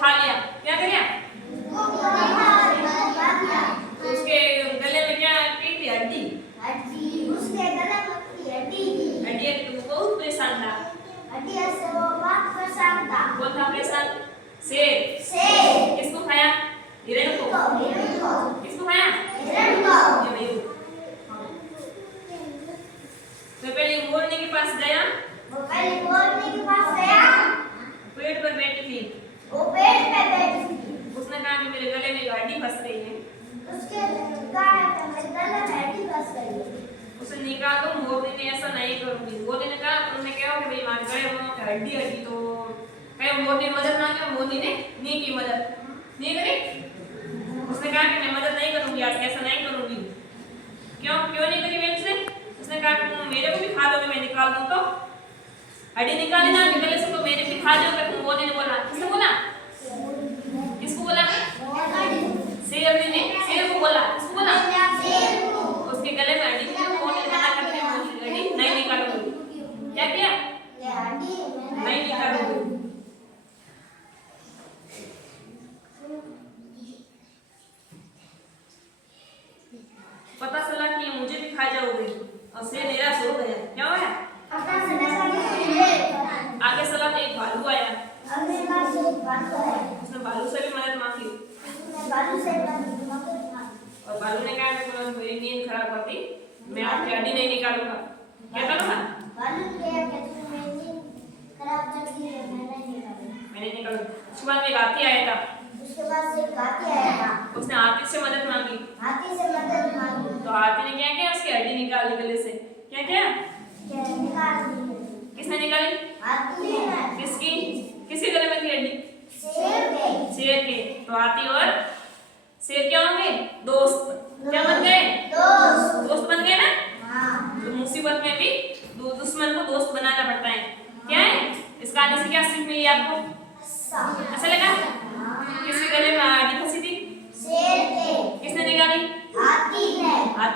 खा लिया, क्या किया? उसके गले में क्या की थी? हड्डी। उसके गले में हड्डी थी। हड्डी तो बहुत परेशान था। हड्डी से वो बहुत परेशान था। कौन था परेशान? शेर। शेर। किसको खाया? हिरण को। हिरण को। किसको खाया? हिरण को। ये मयूर। तो पहले मोरनी के पास गया। वो पहले मोरनी के पास गया। पेड़ पर बैठी थी। वो पेड़ पे बैठी थी। उसने कहा कि मेरे गले में हड्डी फंस रही है। उसके कहा कि मेरे गले में हड्डी फंस गई है। उसने निकाल दो। मोरनी ने ऐसा नहीं करूंगी। मोरनी ने कहा, उन्होंने कहा कि भाई मान गए वो हड्डी हड्डी तो कहीं मोरनी ने मदद मांगी। मोरनी ने नहीं की मदद, नहीं करी। उसने कहा कि मैं मदद नहीं करूंगी, आज ऐसा नहीं करूंगी। क्यों नहीं करी वे? उसने कहा कि मेरे को भी खा दोगे, मैं निकाल दूं तो हड्डी निकाली ना गले से, तो मेरे भी खा दोगे। मोरनी ने बोला। किसने बोला? किसको बोला? शेर ने शेर को बोला। किसको बोला? उसके गले में हड्डी थी। मोरनी ने मना कर दिया, हड्डी नहीं निकालूंगी। क्या किया? नहीं निकालूंगी। पता चला कि मुझे भी खा जाओगे और शेर निराश हो गया। क्या हुआ? आगे चला तो एक भालू आया। उसने भालू से भी मदद मांगी और भालू ने कहा कि मेरी नींद खराब होती, मैं आपकी हड्डी नहीं निकालूंगा। क्या करूंगा? मैं नहीं निकालूंगा। उसके बाद एक हाथी आया था। उसने हाथी से मदद मांगी। तो हाथी ने क्या किया? उसकी हड्डी निकाल ली गले से। क्या किया? किसने निकाली? किसकी? किसके गले में थी हड्डी? शेर के। तो हाथी और शेर क्या होंगे? दोस्त। क्या बन गए? दोस्त बन गए ना। तो मुसीबत में भी दुश्मन को दोस्त बनाना पड़ता है। क्या है इस कहानी से? क्या सीख मिली आपको? अच्छा लगा? किसके गले में हड्डी फंसी थी? किसने निकाली? हाथी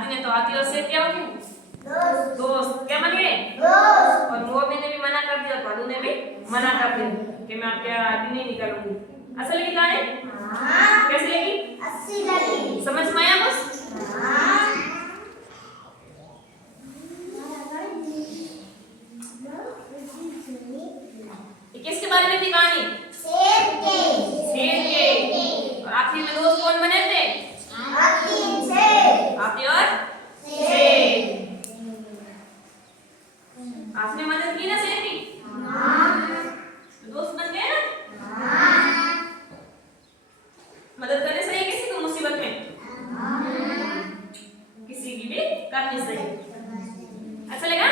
ने। तो हाथी और शेर क्या होंगे? दोस्त। क्या बन गए? और मोरनी ने भी मना कर दिया और भालू ने भी मना कर दिया कि मैं आपके हड्डी नहीं निकालूंगी। अच्छा लगी कहानी? कैसी लगी? अच्छी लगी। समझ में आया बस? किसके बारे में थी कहानी? शेर के। और आखिरी में दोस्त कौन बने थे? हाथी और शेर। आपने मदद की ना शेर की? तो दोस्त बन गए ना? मदद करनी चाहिए किसी को मुसीबत में, किसी की भी करनी चाहिए। अच्छा लगा?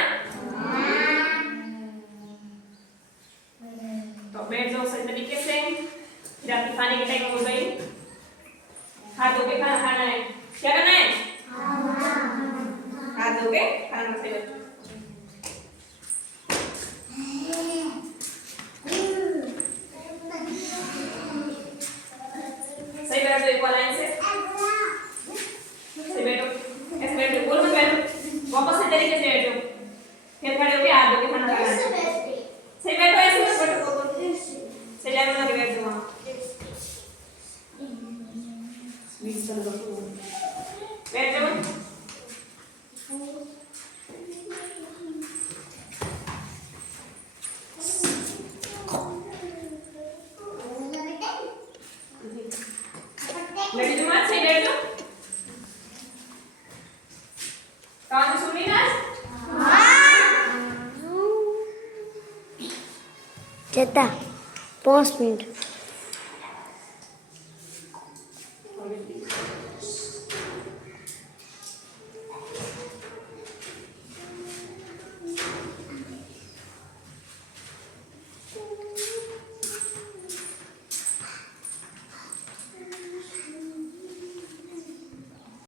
तो बैठ जाओ सही तरीके से। फिर आपकी खाने की टाइम हो गई। हाथ धो के खाना खाना है। क्या करना है? हाथ धो के खाना खाना है। सही बैठो एक बार लाइन से। सही बैठो। ऐसे बैठो, बोल मत बैठो। वापस से तरीके से बैठो। फिर खड़े होके हाथ धो के खाना खाना है। सही बैठो, ऐसे मत बैठो। सही लाइन बना के बैठ जाओ। बैठ जाओ। लड़ी जो मत, सही बैठ जाओ। कहानी सुनी ना? चेता 5 मिनट।